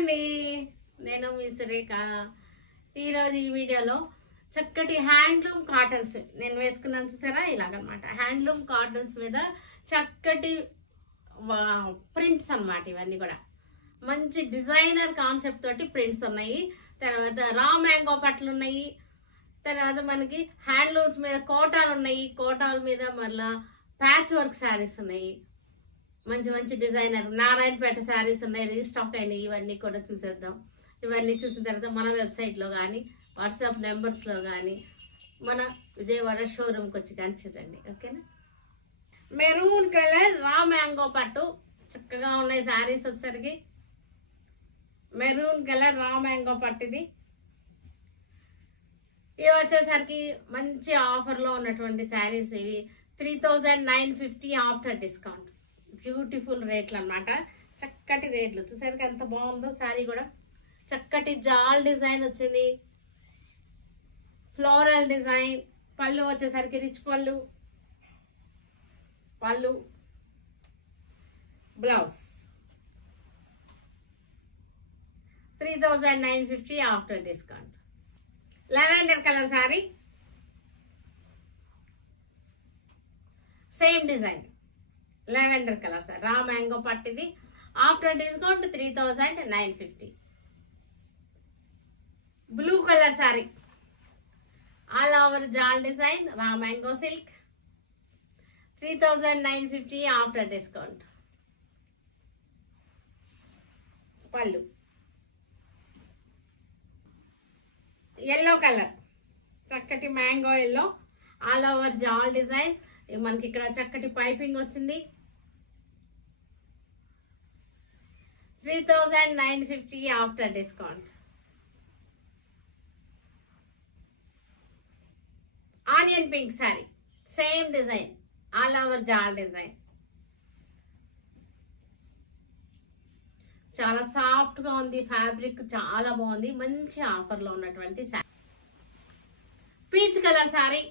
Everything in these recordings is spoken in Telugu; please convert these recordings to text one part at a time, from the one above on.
అండి, నేను మీ సురేఖ. ఈరోజు ఈ వీడియోలో చక్కటి హ్యాండ్లూమ్ కాటన్స్ నేను వేసుకున్నాను చూసారా, ఇలాగనమాట. హ్యాండ్లూమ్ కాటన్స్ మీద చక్కటి ప్రింట్స్ అన్నమాట. ఇవన్నీ కూడా మంచి డిజైనర్ కాన్సెప్ట్ తోటి ప్రింట్స్ ఉన్నాయి. తర్వాత రా మ్యాంగో పట్లు ఉన్నాయి. తర్వాత మనకి హ్యాండ్లూమ్స్ మీద కోటాలు ఉన్నాయి. కోటాల మీద మళ్ళీ ప్యాచ్ వర్క్ శారీస్ ఉన్నాయి. మంచి మంచి డిజైనర్ నారాయణపేట శారీస్ ఉన్నాయి, రీస్టాక్ అయినాయి. ఇవన్నీ కూడా చూసేద్దాం. ఇవన్నీ చూసిన తర్వాత మన వెబ్సైట్లో కానీ వాట్సాప్ నెంబర్స్లో కానీ మన విజయవాడ షోరూమ్కి వచ్చి కానీ చూడండి, ఓకేనా. మెరూన్ కలర్ రా మ్యాంగో పట్టు చక్కగా ఉన్నాయి శారీస్ వచ్చేసరికి. మెరూన్ కలర్ రా మ్యాంగో పట్టు ఇది వచ్చేసరికి మంచి ఆఫర్లో ఉన్నటువంటి శారీస్. ఇవి 3950 ఆఫ్టర్ డిస్కౌంట్. బ్యూటిఫుల్ రేట్లు అన్నమాట, చక్కటి రేట్లు. చూసారికి ఎంత బాగుందో శారీ కూడా. చక్కటి జాల్ డిజైన్ వచ్చింది, ఫ్లోరల్ డిజైన్. పళ్ళు వచ్చేసరికి రిచ్ పళ్ళు, పళ్ళు blouse 3950 after discount. Lavender colour sari, same design. Lavender colour సార్ రా మ్యాంగో పట్టిది after discount 3950. Blue colour sari all over jaal design raw mango silk 3950 after discount. పళ్ళు ఎల్లో కలర్, చక్కటి mango yellow all over jaal design. మనకి ఇక్కడ చక్కటి పైపింగ్ వచ్చింది. 3950 after discount. Onion pink sari, same design all over jaal design. చాలా సాఫ్ట్ గా ఉంది, ఫ్యాబ్రిక్ చాలా బాగుంది. మంచి ఆఫర్ లో ఉన్నటువంటి సారీ. పీచ్ కలర్ సారీ,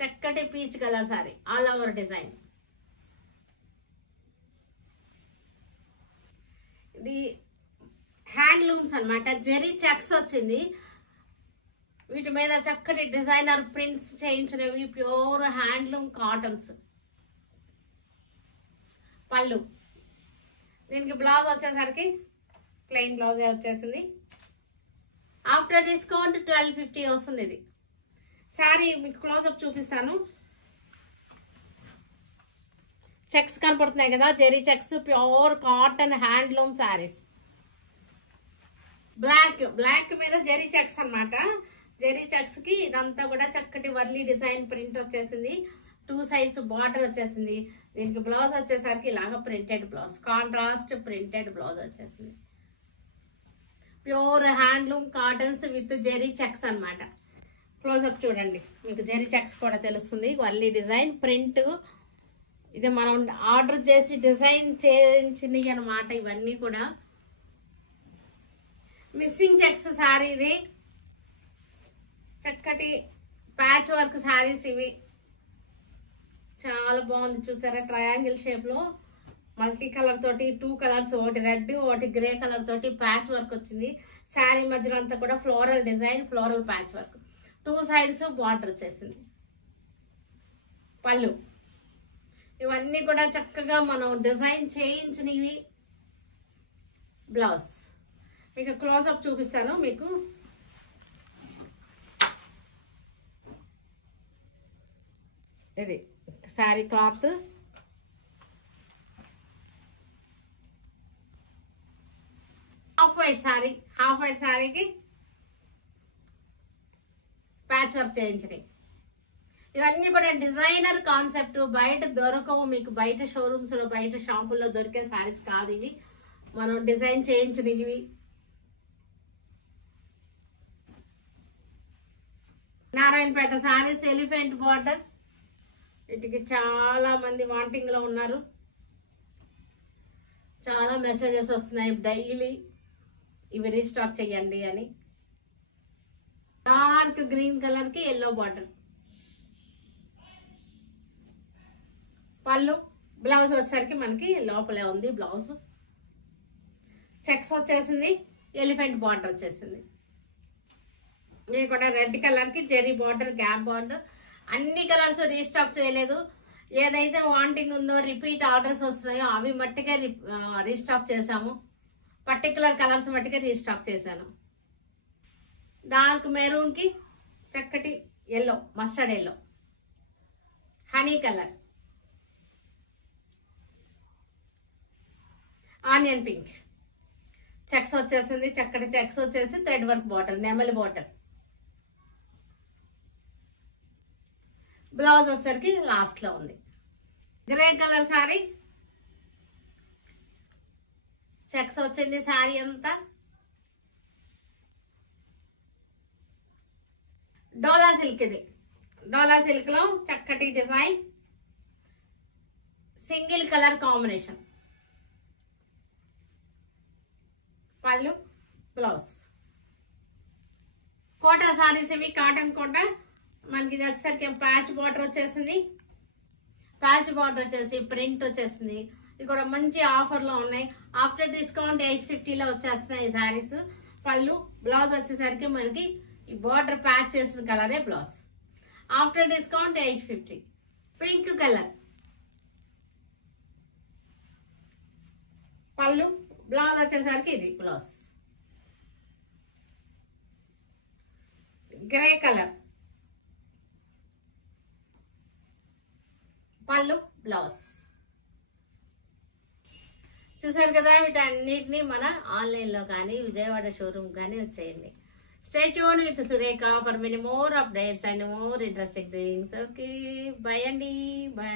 చక్కటి peach colour sari all over design. ఇది హ్యాండ్లూమ్స్ అన్నమాట, జెరీ చెక్స్ వచ్చింది. వీటి మీద చక్కటి డిజైనర్ ప్రింట్స్ చేయించినవి, ప్యూర్ హ్యాండ్లూమ్ కాటన్స్. పళ్ళు, దీనికి బ్లౌజ్ వచ్చేసరికి ప్లెయిన్ బ్లౌజే వచ్చేసింది. ఆఫ్టర్ డిస్కౌంట్ 1250 వస్తుంది. ఇది శారీ మీకు క్లోజప్ చూపిస్తాను. చెక్స్ కనపడుతున్నాయి కదా, zari checks, pure cotton handloom sarees. Black మీద జెరీ చెక్స్ అన్నమాట. జెరీ చెక్స్ కి ఇదంతా కూడా చక్కటి వర్లీ డిజైన్ ప్రింట్ వచ్చేసింది. 2 సైడ్స్ బార్డర్ వచ్చేసింది. దీనికి బ్లౌజ్ వచ్చేసరికి ఇలాగా printed blouse, contrast printed blouse వచ్చేసింది. Pure handloom cottons with zari checks అన్నమాట. క్లోజప్ చూడండి, మీకు జెరీ చెక్స్ కూడా తెలుస్తుంది. Warli design print. ఇది మనం ఆర్డర్ చేసి డిజైన్ చేయించినవి అన్నమాట. ఇవన్నీ కూడా మిస్సింగ్ చెక్స్ శారీ. ఇది చక్కటి ప్యాచ్ వర్క్ శారీస్. ఇవి చాలా బాగుంది. చూసారా, ట్రయాంగిల్ షేప్ లో మల్టీ కలర్ తోటి 2 కలర్స్, ఒకటి రెడ్ ఒకటి గ్రే కలర్ తోటి ప్యాచ్ వర్క్ వచ్చింది. శారీ మధ్యలో అంతా కూడా floral design, floral patch work. 2 sides border వచ్చేసింది. పళ్ళు ఇవన్నీ కూడా చక్కగా మనం డిజైన్ చేయించినవి. బ్లౌజ్ మీకు క్లోజప్ చూపిస్తాను. మీకు ఇది sari cloth. Half white sari, half white శారీకి ప్యాచ్ వర్క్ చేయించినవి. ఇవన్నీ కూడా డిజైనర్ కాన్సెప్ట్, బయట దొరకవు మీకు. బయట షోరూమ్స్ లో, బయట షాపుల్లో దొరికే శారీస్ కాదు ఇవి, మనం డిజైన్ చేయించినవి. Narayanpet saris, elephant border. వీటికి చాలా మంది వాంటింగ్ లో ఉన్నారు. చాలా మెసేజెస్ వస్తున్నాయి డైలీ, ఇవి రీస్టాక్ చేయండి అని. డార్క్ గ్రీన్ కలర్ కి ఎల్లో బార్డర్. పళ్ళు, బ్లౌజ్ వచ్చేసరికి మనకి లోపలే ఉంది బ్లౌజ్. చెక్స్ వచ్చేసింది, ఎలిఫెంట్ బార్డర్ వచ్చేసింది. ఇది కూడా రెడ్ కలర్కి జెరీ బార్డర్, గ్యాప్ బార్డర్. అన్ని కలర్స్ రీస్టాక్ చేయలేదు. ఏదైతే వాంటింగ్ ఉందో రిపీట్ ఆర్డర్స్ వస్తున్నాయో అవి మట్టికే రీస్టాక్ చేసాము. పర్టికులర్ కలర్స్ మట్టికే రీస్టాక్ చేశాను. డార్క్ మెరూన్కి చక్కటి yellow, mustard yellow, honey colour, onion pink. Checks వచ్చేసింది, చక్కటి చెక్స్ వచ్చేసి థ్రెడ్ వర్క్ బార్డర్, నెమలి బార్డర్. బ్లౌజ్ వచ్చేసరికి లాస్ట్లో ఉంది. గ్రే కలర్ శారీ, చెక్స్ వచ్చింది శారీ అంతా. డోలా సిల్క్, ఇది డోలా సిల్క్లో చక్కటి డిజైన్, సింగిల్ కలర్ కాంబినేషన్. పళ్ళు, బ్లౌజ్. కోటా సారీస్ ఇవి, కాటన్ కోటా. మనకి ఇది వచ్చేసరికి ప్యాచ్ బార్డర్ వచ్చేసింది. ప్యాచ్ బార్డర్ వచ్చేసి ప్రింట్ వచ్చేసింది. ఇది కూడా మంచి ఆఫర్లో ఉన్నాయి. ఆఫ్టర్ డిస్కౌంట్ 850లో వచ్చేస్తున్నాయి ఈ శారీస్. పళ్ళు, బ్లౌజ్ వచ్చేసరికి మనకి ఈ బార్డర్ ప్యాచ్ చేసిన కలరే blouse. After discount 850. Pink colour పళ్ళు, బ్లౌజ్ వచ్చేసరికి ఇది బ్లౌజ్. గ్రే కలర్ పళ్ళు, బ్లౌజ్. చూసారు కదా, వీటన్నిటిని మన ఆన్లైన్లో కానీ విజయవాడ షోరూమ్ కానీ వచ్చేయండి. Stay tuned with Surekha for many more updates and more interesting things. Okay, bye and bye.